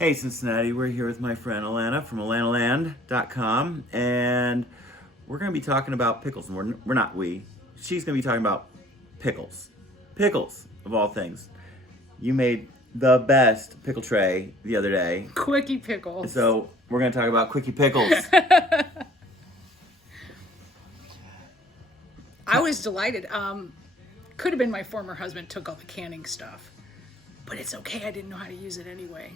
Hey Cincinnati, we're here with my friend Alanna from Alannaland.com, and we're going to be talking about pickles. And we're not we. She's going to be talking about pickles. Pickles, of all things. You made the best pickle tray the other day. Quickie pickles. So we're going to talk about Quickie pickles. I was delighted. Could have been my former husband took all the canning stuff, but it's okay. I didn't know how to use it anyway.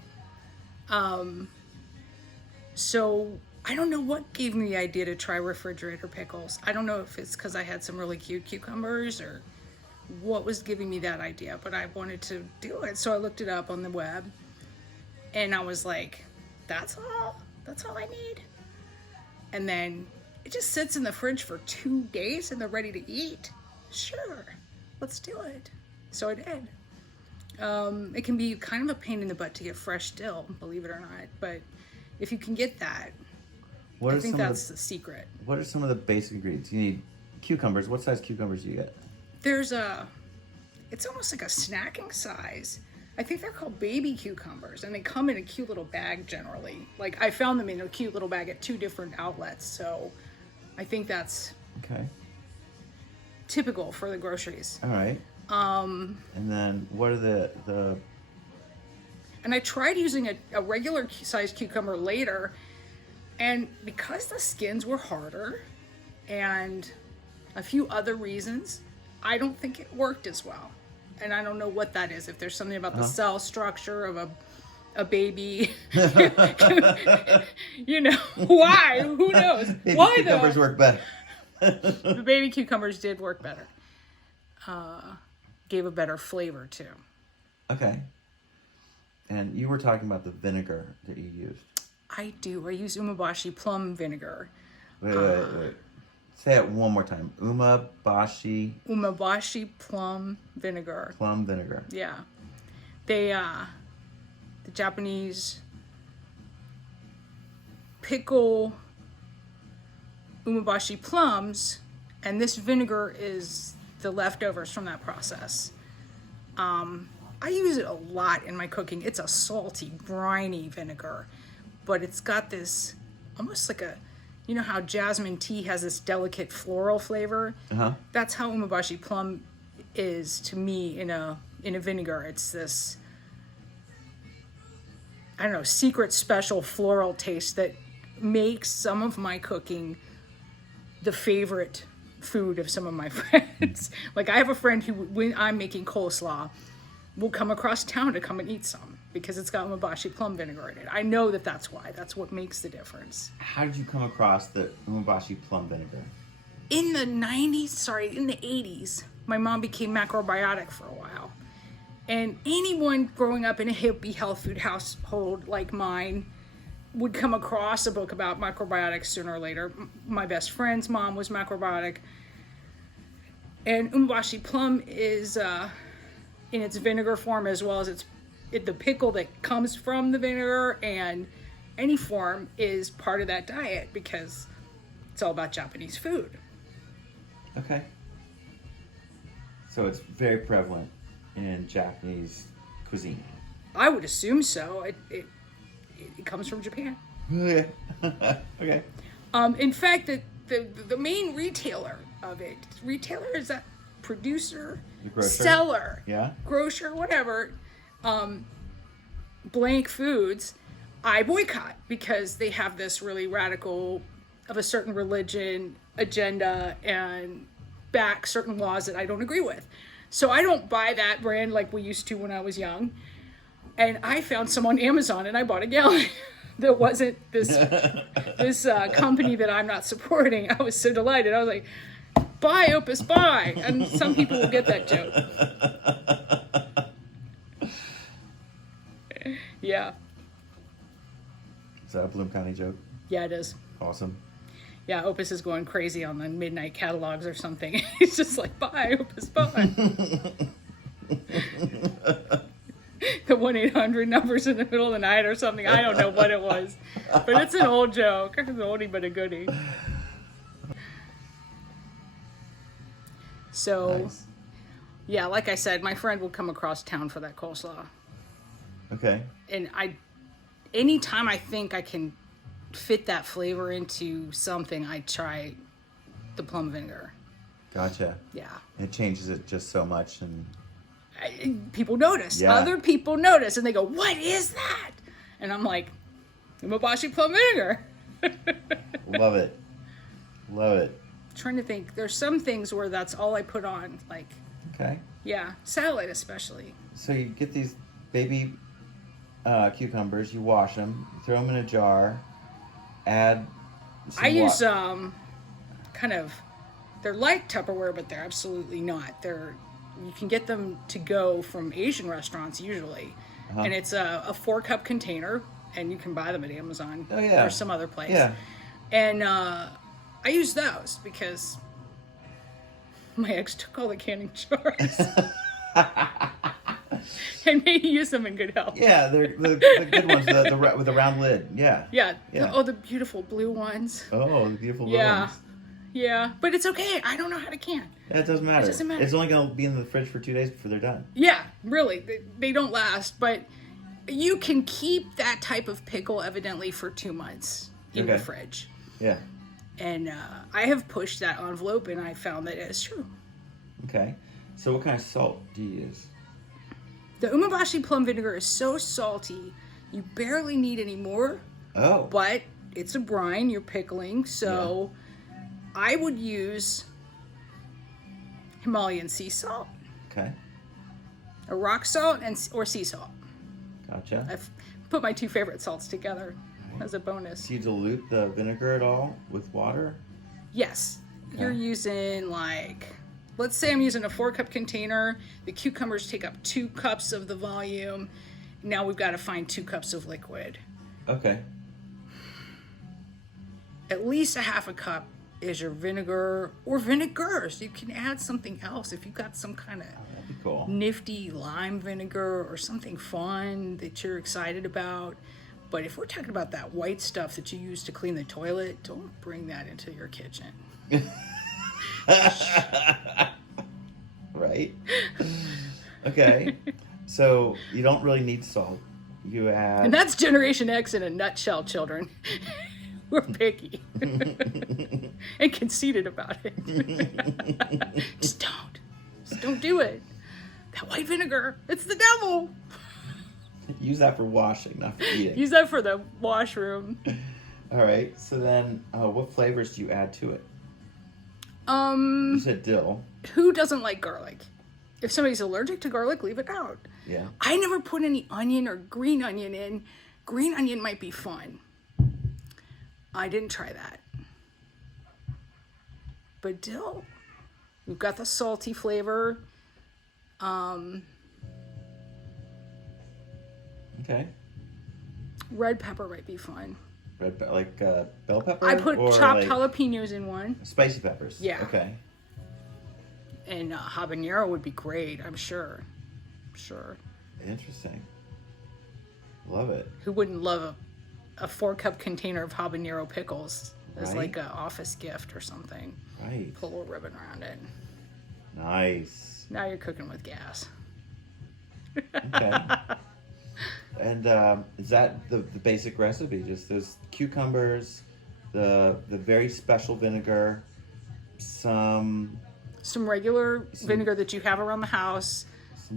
So I don't know what gave me the idea to try refrigerator pickles. I don't know if it's because I had some really cute cucumbers or what was giving me that idea, but I wanted to do it. So I looked it up on the web and I was like, that's all I need. And then it just sits in the fridge for 2 days and they're ready to eat. Sure, let's do it. So I did. It can be kind of a pain in the butt to get fresh dill, believe it or not. But if you can get that, I think that's the secret. What are some of the basic ingredients? You need cucumbers. What size cucumbers do you get? It's almost like a snacking size. I think they're called baby cucumbers, and they come in a cute little bag generally. Like I found them in a cute little bag at 2 different outlets, so I think that's okay. Typical for the groceries. All right. And then what are the And I tried using a regular sized cucumber later, and because the skins were harder and a few other reasons, I don't think it worked as well. And I don't know what that is. If there's something about the cell structure of a baby, you know, why? Who knows? baby Why cucumbers though? work better? The baby cucumbers did work better. Gave a better flavor too. Okay. And you were talking about the vinegar that you used. I do. I use Umeboshi Plum vinegar. Wait. Say it one more time. Umeboshi Plum vinegar. Plum vinegar. Yeah. They, the Japanese pickle Umeboshi plums, and this vinegar is the leftovers from that process. I use it a lot in my cooking. It's a salty, briny vinegar, but it's got this almost like you know how jasmine tea has this delicate floral flavor? That's how Umeboshi plum is to me in a vinegar. It's this, I don't know, secret special floral taste that makes some of my cooking the favorite food of some of my friends. Like I have a friend who, when I'm making coleslaw, will come across town to come and eat some because it's got Umeboshi plum vinegar in it. I know that's why. That's what makes the difference. How did you come across the Umeboshi plum vinegar? In the 80s, my mom became macrobiotic for a while. And anyone growing up in a hippie health food household like mine would come across a book about macrobiotics sooner or later. My best friend's mom was macrobiotic. And Umeboshi plum is in its vinegar form, as well as the pickle that comes from the vinegar, and any form is part of that diet because it's all about Japanese food. Okay. So it's very prevalent in Japanese cuisine. I would assume so. It comes from Japan. Okay. In fact, the main retailer of it, is that producer, seller, grocer, whatever, Blank Foods, I boycott because they have this really radical of a certain religion agenda and back certain laws that I don't agree with. So I don't buy that brand like we used to when I was young. And I found some on Amazon and I bought a gallon that wasn't this company that I'm not supporting. I was so delighted. I was like, buy Opus, buy. And some people will get that joke. Yeah. Is that a Bloom County joke? Yeah, it is. Awesome. Yeah, Opus is going crazy on the midnight catalogs or something. He's just like, buy Opus, buy. The 1-800 numbers in the middle of the night or something. I don't know what it was. But it's an old joke. It's an oldie but a goodie. So, nice. Yeah, like I said, my friend will come across town for that coleslaw. Okay. And anytime I think I can fit that flavor into something, I try the plum vinegar. Gotcha. Yeah. It changes it just so much, and People notice. Yeah. Other people notice, and they go, "What is that?" And I'm like, "Umeboshi plum vinegar." love it. Love it. Trying to think. There's some things where that's all I put on. Like, Okay. yeah, salad especially. So you get these baby cucumbers, you wash them, throw them in a jar, add some I use kind of, they're like Tupperware, but they're absolutely not. You can get them to go from Asian restaurants usually, and it's a 4-cup container, and you can buy them at Amazon or some other place. Yeah. And I use those because my ex took all the canning jars and maybe use them in good health. Yeah, they're the good ones, with the round lid. Yeah. Yeah. Yeah. Oh, the beautiful blue ones. Oh, the beautiful little Yeah. ones. Yeah. But it's okay. I don't know how to can. Yeah, it doesn't matter. It doesn't matter. It's only going to be in the fridge for 2 days before they're done. Yeah, really. They don't last. But you can keep that type of pickle evidently for 2 months in your fridge. Yeah. And I have pushed that envelope, and I found that it's true. Okay. So what kind of salt do you use? The Umeboshi plum vinegar is so salty, you barely need any more. Oh. But it's a brine you're pickling, so I would use Himalayan sea salt, Okay. a rock salt, or sea salt. Gotcha. I've put my 2 favorite salts together as a bonus. Do you dilute the vinegar at all with water? Yes, you're using let's say I'm using a 4-cup container. The cucumbers take up 2 cups of the volume. Now we've got to find 2 cups of liquid. Okay. At least a half a cup is your vinegar or vinegars. You can add something else if you've got some kind of That'd be cool. nifty lime vinegar or something fun that you're excited about. But if we're talking about that white stuff that you use to clean the toilet, don't bring that into your kitchen. Right. Okay. So you don't really need salt. You add. And that's Generation X in a nutshell, children. We're picky and conceited about it. Just don't do it. That white vinegar, it's the devil. Use that for washing, not for eating. Use that for the washroom. All right. So then, what flavors do you add to it? Um, You said dill. Who doesn't like garlic? If somebody's allergic to garlic, leave it out. Yeah. I never put any onion or green onion in. Green onion might be fun. I didn't try that. But dill, we've got the salty flavor. Okay. Red pepper might be fun. Like bell pepper. I put or chopped like jalapenos in one. spicy peppers. Yeah. Okay. And habanero would be great, I'm sure. Sure. Interesting. Love it. Who wouldn't love a 4-cup container of habanero pickles as Right. like an office gift or something? Right. Put a little ribbon around it. Nice. Now you're cooking with gas. Okay. And is that the basic recipe? Just those cucumbers, the very special vinegar, some Regular vinegar that you have around the house,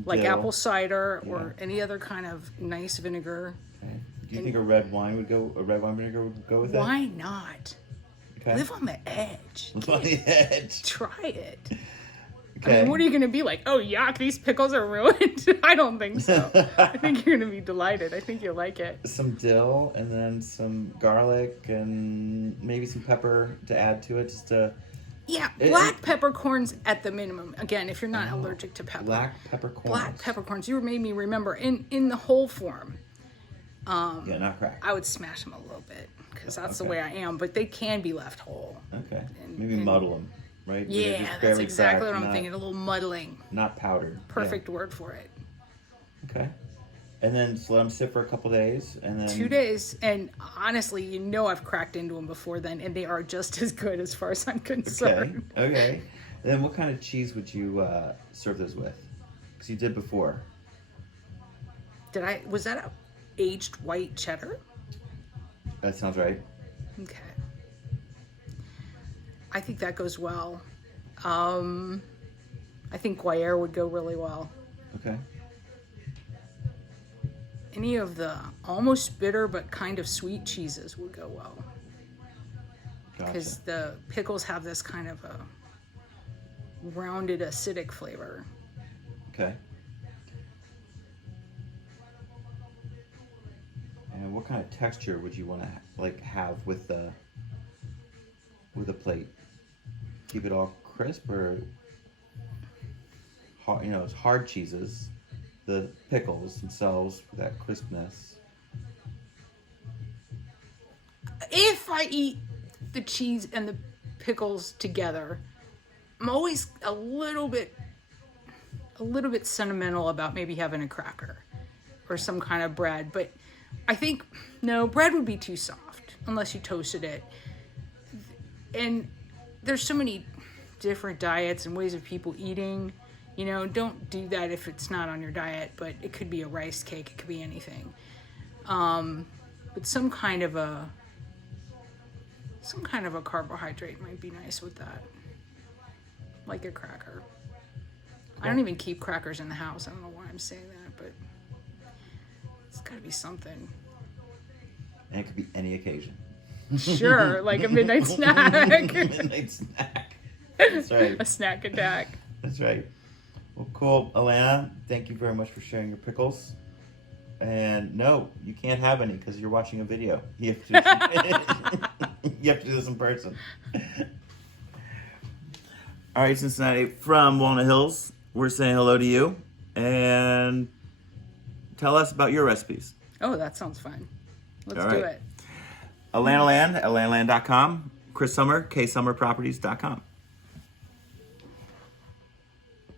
like dill. apple cider or any other kind of nice vinegar. Okay. Do you think a red wine vinegar would go with it? Why not? Okay. Live on the edge. Live on the edge. Try it. Okay. I mean, what are you going to be like? Oh, yuck, these pickles are ruined? I don't think so. I think you're going to be delighted. I think you'll like it. Some dill and then some garlic and maybe some pepper to add to it, just to Yeah, black peppercorns at the minimum. Again, if you're not allergic to pepper. black peppercorns. Black peppercorns. You made me remember in the whole form. Yeah, not cracked. I would smash them a little bit because that's the Okay. way I am. But they can be left whole. Okay. And- Maybe and- muddle them, right? Where they're Yeah, just that's barely exactly cracked, what I'm not- thinking. A little muddling. Not powdered. Perfect word for it. Yeah. Okay. And then just let them sit for a couple days, and then 2 days, and honestly, I've cracked into them before then, and they are just as good as far as I'm Okay. concerned. Okay. And then what kind of cheese would you serve those with? Because you did before. Was that a aged white cheddar? That sounds right. Okay. I think that goes well. I think Gruyere would go really well. Okay. Any of the almost bitter but kind of sweet cheeses would go well. Gotcha. Because the pickles have this kind of a rounded acidic flavor. Okay. And what kind of texture would you want to like have with the plate? Keep it all crisp, or hard, it's hard cheeses, the pickles themselves, that crispness. If I eat the cheese and the pickles together, I'm always a little bit sentimental about maybe having a cracker or some kind of bread, but I think no, bread would be too soft unless you toasted it. And there's so many different diets and ways of people eating. Don't do that if it's not on your diet, but it could be a rice cake, it could be anything. But some kind of a carbohydrate might be nice with that. Like a cracker. Cool. I don't even keep crackers in the house. I don't know why I'm saying that, but it's gotta be something. And it could be any occasion. Sure, like a midnight snack. Midnight snack. That's right. A snack attack. That's right. Well, cool. Alanna, thank you very much for sharing your pickles. And no, you can't have any because you're watching a video. You have to do this in person. All right, Cincinnati, from Walnut Hills, we're saying hello to you. And tell us about your recipes. Oh, that sounds fun. Let's All do right. it. Alannaland, Alannaland.com. Chris Summer, ksummerproperties.com.